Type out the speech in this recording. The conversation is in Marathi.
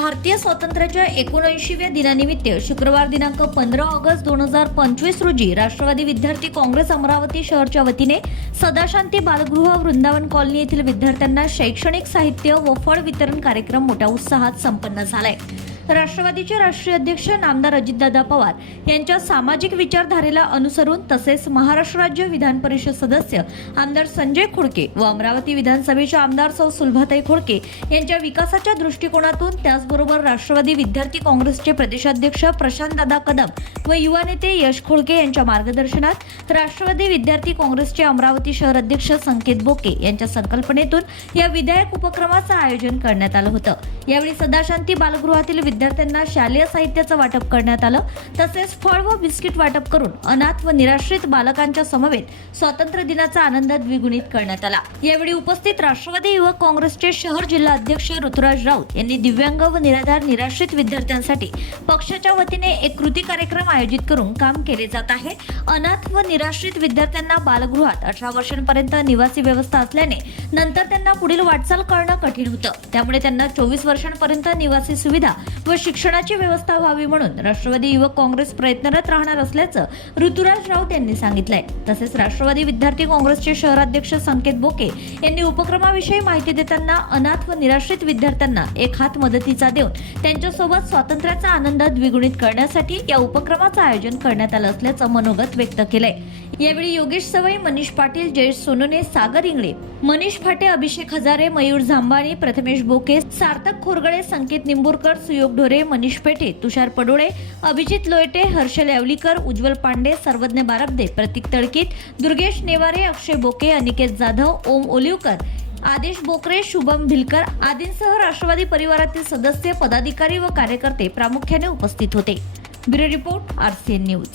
भारतीय स्वातंत्र्याच्या एकोणऐंशीव्या दिनानिमित्त शुक्रवार दिनांक पंधरा ऑगस्ट दोन हजार पंचवीस रोजी राष्ट्रवादी विद्यार्थी काँग्रेस अमरावती शहरच्या वतीने सदाशांती बालगृह वृंदावन कॉलनी येथील विद्यार्थ्यांना शैक्षणिक साहित्य व फळ वितरण कार्यक्रम मोठ्या उत्साहात संपन्न झालाय. राष्ट्रवादीचे राष्ट्रीय अध्यक्ष नामदार अजितदादा पवार यांच्या सामाजिक विचारधारेला अनुसरून तसेच महाराष्ट्र राज्य विधान परिषद सदस्य आमदार संजय खोडके व अमरावती विधानसभेच्या आमदार सौ सुलभाताई खोडके यांच्या विकासाच्या दृष्टिकोनातून त्याचबरोबर राष्ट्रवादी विद्यार्थी काँग्रेसचे प्रदेशाध्यक्ष प्रशांत दादा कदम व युवा नेते यश खोळके यांच्या मार्गदर्शनात राष्ट्रवादी विद्यार्थी काँग्रेसचे अमरावती शहर अध्यक्ष संकेत बोके यांच्या संकल्पनेतून या विधायक उपक्रमाचं आयोजन करण्यात आलं होतं. यावेळी सदाशांती बालगृहातील विद्यार्थ्यांना शालेय साहित्याचं वाटप करण्यात आलं तसेच फळ व बिस्किट वाटप करून अनाथ व निराश्रित बालकांच्या समवेत स्वातंत्र्य दिनाचा आनंद द्विगुणित करण्यात आला. यावेळी उपस्थित राष्ट्रवादी युवक काँग्रेसचे शहर जिल्हा अध्यक्ष ऋतुराज राऊत यांनी दिव्यांग व निराधार निराश्रित विद्यार्थ्यांसाठी पक्षाच्या वतीने एक कृती कार्यक्रम आयोजित करून काम केले जात आहे. अनाथ व निराश्रित विद्यार्थ्यांना बालगृहात अठरा वर्षांपर्यंत निवासी व्यवस्था असल्याने नंतर त्यांना पुढील वाटचाल करणं कठीण होतं. त्यामुळे त्यांना चोवीस वर्षांपर्यंत निवासी सुविधा व शिक्षणाची व्यवस्था व्हावी म्हणून राष्ट्रवादी युवक काँग्रेस प्रयत्नरत राहणार असल्याचं ऋतुराज राऊत यांनी सांगितलंय. तसेच राष्ट्रवादी विद्यार्थी काँग्रेसचे शहराध्यक्ष संकेत बोके यांनी उपक्रमाविषयी माहिती देताना अनाथ व निराश्रित विद्यार्थ्यांना एक हात मदतीचा देऊन त्यांच्यासोबत स्वातंत्र्याचा आनंद द्विगुणित करण्यासाठी या उपक्रमाचं आयोजन करण्यात आलं असल्याचं मनोगत व्यक्त केलंय. यावेळी योगेश सवई मनीष पाटील जयेश सोनोने सागर इंगळे मनीष फाटे अभिषेक हजारे मयूर झांबाणी प्रथमेश बोके सार्थक खोरगडे संकेत निंबूरकर सुयोग ढोरे मनीष पेठे तुषार पडोळे अभिजित लोयटे हर्षल यावलीकर उज्ज्वल पांडे सर्वज्ञ बारबदे प्रतीक तडकीत दुर्गेश नेवारे अक्षय बोके अनिकेत जाधव ओम ओलिवकर आदेश बोकरे शुभम भिलकर आदींसह राष्ट्रवादी परिवारातील सदस्य पदाधिकारी व कार्यकर्ते प्रामुख्याने उपस्थित होते. Bureau report RCN news.